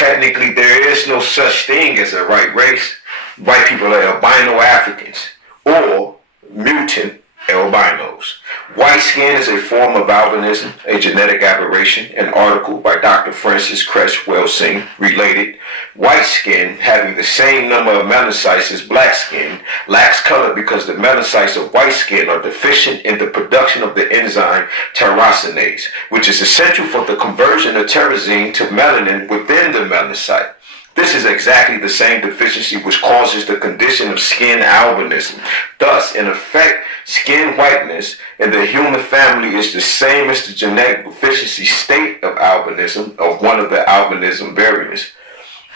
Technically, there is no such thing as a white race. White people are albino Africans or mutant albinos. White skin is a form of albinism, a genetic aberration. An article by Dr. Francis Cress-Welsing related. White skin, having the same number of melanocytes as black skin, lacks color because the melanocytes of white skin are deficient in the production of the enzyme tyrosinase, which is essential for the conversion of tyrosine to melanin within the melanocyte. This is exactly the same deficiency which causes the condition of skin albinism. Thus, in effect, skin whiteness in the human family is the same as the genetic deficiency state of albinism of one of the albinism variants.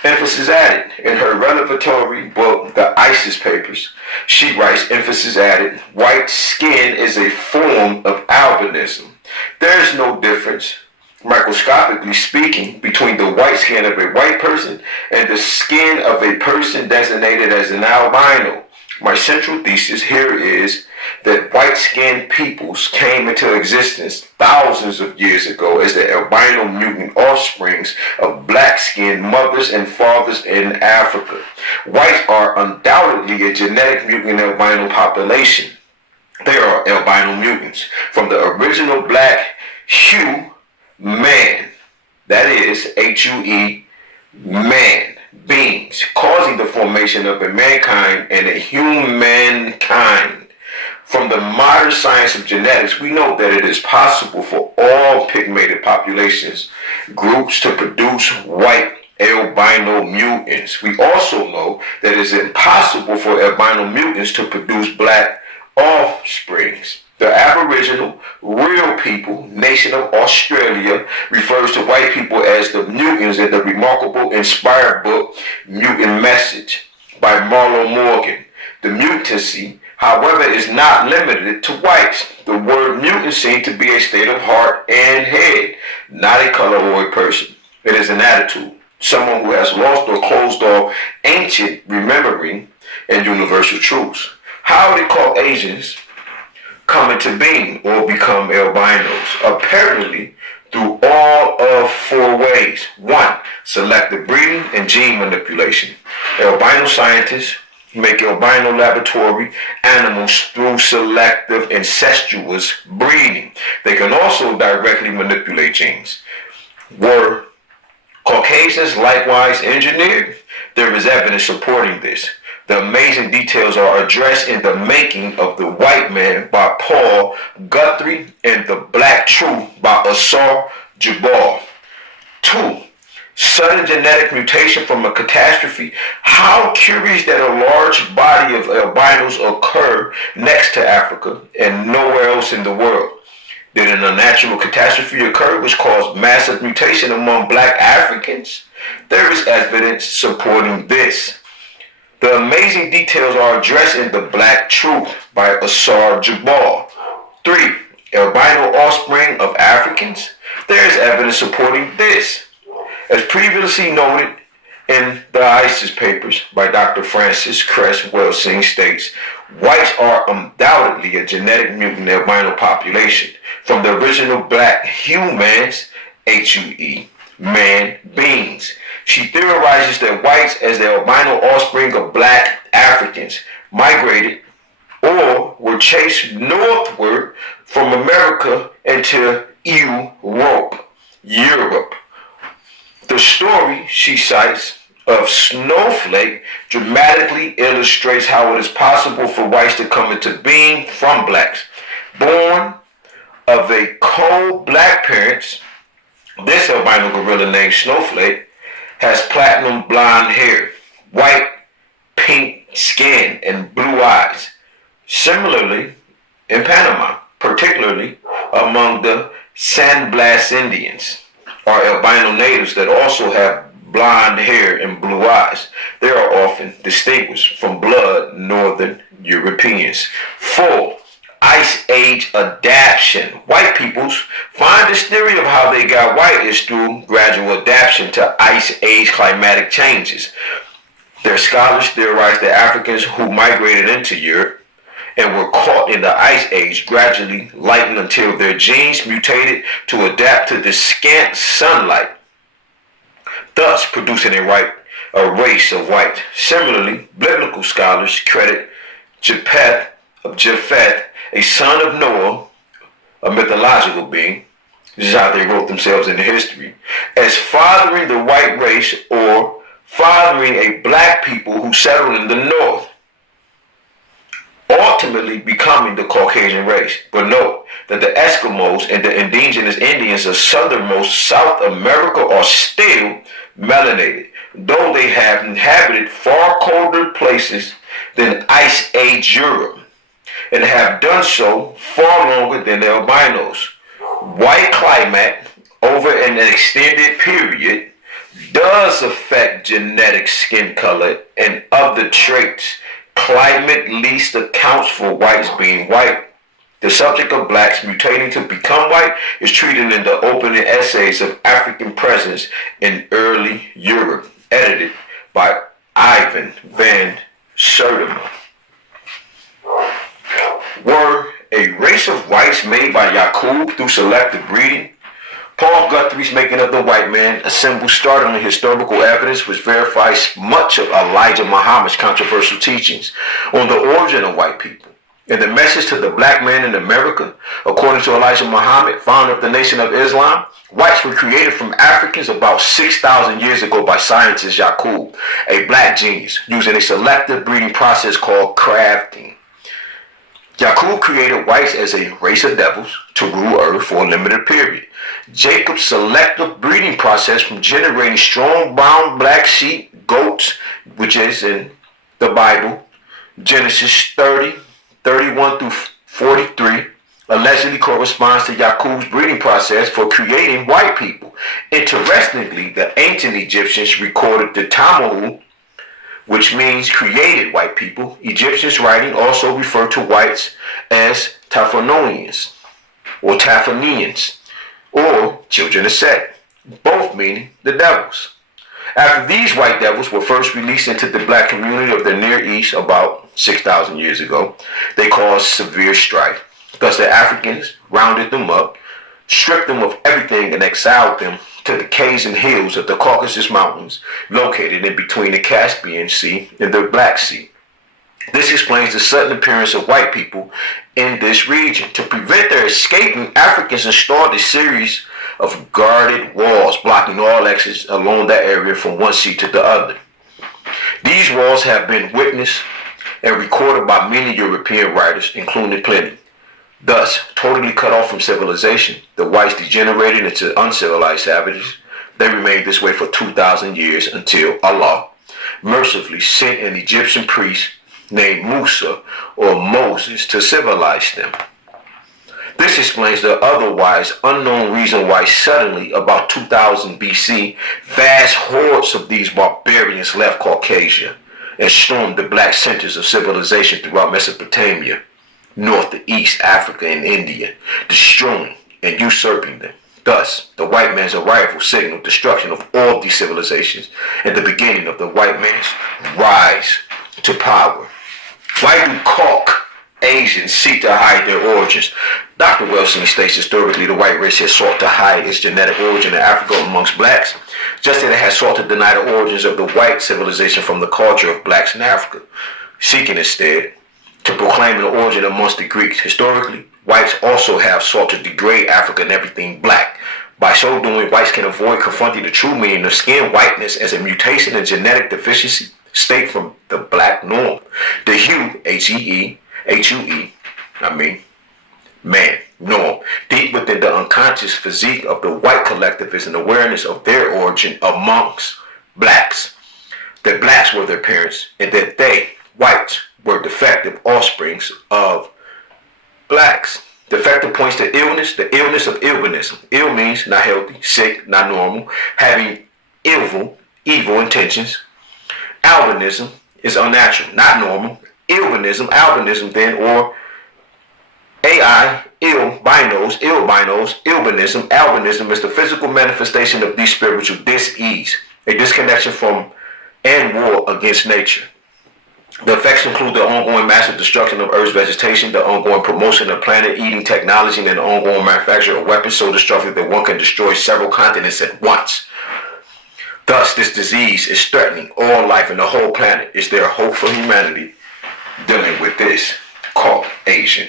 Emphasis added. In her revelatory book, The ISIS Papers, she writes, emphasis added, white skin is a form of albinism. There is no difference, microscopically speaking, between the white skin of a white person and the skin of a person designated as an albino. My central thesis here is that white-skinned peoples came into existence thousands of years ago as the albino mutant offsprings of black-skinned mothers and fathers in Africa. Whites are undoubtedly a genetic mutant albino population. They are albino mutants from the original black hue man, that is Hue, man, beings, causing the formation of a mankind and a humankind. From the modern science of genetics, we know that it is possible for all pigmented populations groups to produce white albino mutants. We also know that it is impossible for albino mutants to produce black offsprings. The Aboriginal real people nation of Australia refers to white people as the mutants in the remarkable inspired book Mutant Message by Marlo Morgan. The mutancy, however, is not limited to whites. The word mutant seems to be a state of heart and head, not a color or a person. It is an attitude. Someone who has lost or closed off ancient remembering and universal truths. How did Caucasians come into being or become albinos? Apparently through all of four ways. 1. Selective breeding and gene manipulation. Albino scientists make albino laboratory animals through selective incestuous breeding. They can also directly manipulate genes. Were Caucasians likewise engineered? There is evidence supporting this. The amazing details are addressed in The Making of the White Man by Paul Guthrie and The Black Truth by Asar Jabal. 2. Sudden genetic mutation from a catastrophe. How curious that a large body of albinos occur next to Africa and nowhere else in the world. Did an unnatural catastrophe occur which caused massive mutation among black Africans? There is evidence supporting this. The amazing details are addressed in The Black Truth by Asar Jabal. 3. Albino offspring of Africans. There is evidence supporting this. As previously noted in the ISIS Papers by Dr. Francis Cress-Welsing states, whites are undoubtedly a genetic mutant albino population from the original black humans, Hue, man, beings. She theorizes that whites, as the albino offspring of black Africans, migrated or were chased northward from America into Europe. The story, she cites, of Snowflake dramatically illustrates how it is possible for whites to come into being from blacks. Born of a cold black parents, this albino gorilla named Snowflake has platinum blonde hair, white, pink skin, and blue eyes. Similarly, in Panama, particularly among the San Blas Indians, are albino natives that also have blonde hair and blue eyes. They are often distinguished from blood northern Europeans. 4. Ice Age adaptation. White peoples find this theory of how they got white is through gradual adaptation to Ice Age climatic changes. Their scholars theorize that Africans who migrated into Europe and were caught in the Ice Age gradually lightened until their genes mutated to adapt to the scant sunlight thus producing a race of white. Similarly, biblical scholars credit Japheth, a son of Noah, a mythological being, this is how they wrote themselves into history, as fathering the white race or fathering a black people who settled in the north, ultimately becoming the Caucasian race. But note that the Eskimos and the indigenous Indians of southernmost South America are still melanated, though they have inhabited far colder places than Ice Age Europe, and have done so far longer than the albinos. White climate over an extended period does affect genetic skin color and other traits. Climate least accounts for whites being white. The subject of blacks mutating to become white is treated in the opening essays of African presence in early Europe, edited by Ivan van Sertima. Were a race of whites made by Yakub through selective breeding? Paul Guthrie's Making of the White Man assembles startling historical evidence which verifies much of Elijah Muhammad's controversial teachings on the origin of white people. In the message to the black man in America, according to Elijah Muhammad, founder of the Nation of Islam, whites were created from Africans about 6,000 years ago by scientist Yakub, a black genius, using a selective breeding process called crafting. Yakub created whites as a race of devils to rule earth for a limited period. Jacob's selective breeding process from generating strong brown black sheep, goats, which is in the Bible, Genesis 30, 31 through 43, allegedly corresponds to Yakub's breeding process for creating white people. Interestingly, the ancient Egyptians recorded the Tamahu, which means created white people. Egyptians writing also refer to whites as Taphonoians or Taphonians or children of Set, both meaning the devils. After these white devils were first released into the black community of the Near East about 6,000 years ago, they caused severe strife. Thus the Africans rounded them up, stripped them of everything, and exiled them to the caves and hills of the Caucasus Mountains, located in between the Caspian Sea and the Black Sea. This explains the sudden appearance of white people in this region. To prevent their escaping, Africans installed a series of guarded walls blocking all exits along that area from one sea to the other. These walls have been witnessed and recorded by many European writers, including Pliny. Thus, totally cut off from civilization, the whites degenerated into uncivilized savages. They remained this way for 2,000 years until Allah mercifully sent an Egyptian priest named Musa or Moses to civilize them. This explains the otherwise unknown reason why suddenly, about 2000 BC, vast hordes of these barbarians left Caucasia and stormed the black centers of civilization throughout Mesopotamia, North to East Africa and India, destroying and usurping them. Thus, the white man's arrival signaled destruction of all these civilizations and the beginning of the white man's rise to power. Why do Caucasians seek to hide their origins? Dr. Wilson states historically the white race has sought to hide its genetic origin in Africa amongst blacks, just as it has sought to deny the origins of the white civilization from the culture of blacks in Africa, seeking instead to proclaim the origin amongst the Greeks. Historically, whites also have sought to degrade Africa and everything black. By so doing, whites can avoid confronting the true meaning of skin whiteness as a mutation and genetic deficiency state from the black norm. The hue, H-U-E, man, norm, deep within the unconscious physique of the white collective is an awareness of their origin amongst blacks. That blacks were their parents and that they, whites, were defective offsprings of blacks. Defective points to illness, the illness of Albinism. Ill means not healthy, sick, not normal, having evil intentions. Albinism is unnatural, not normal. Albinism then, or AI, albinism. Albinism is the physical manifestation of these spiritual dis-ease, a disconnection from and war against nature. The effects include the ongoing massive destruction of Earth's vegetation, the ongoing promotion of planet-eating technology, and the ongoing manufacture of weapons so destructive that one can destroy several continents at once. Thus, this disease is threatening all life in the whole planet. Is there a hope for humanity dealing with this called Asian?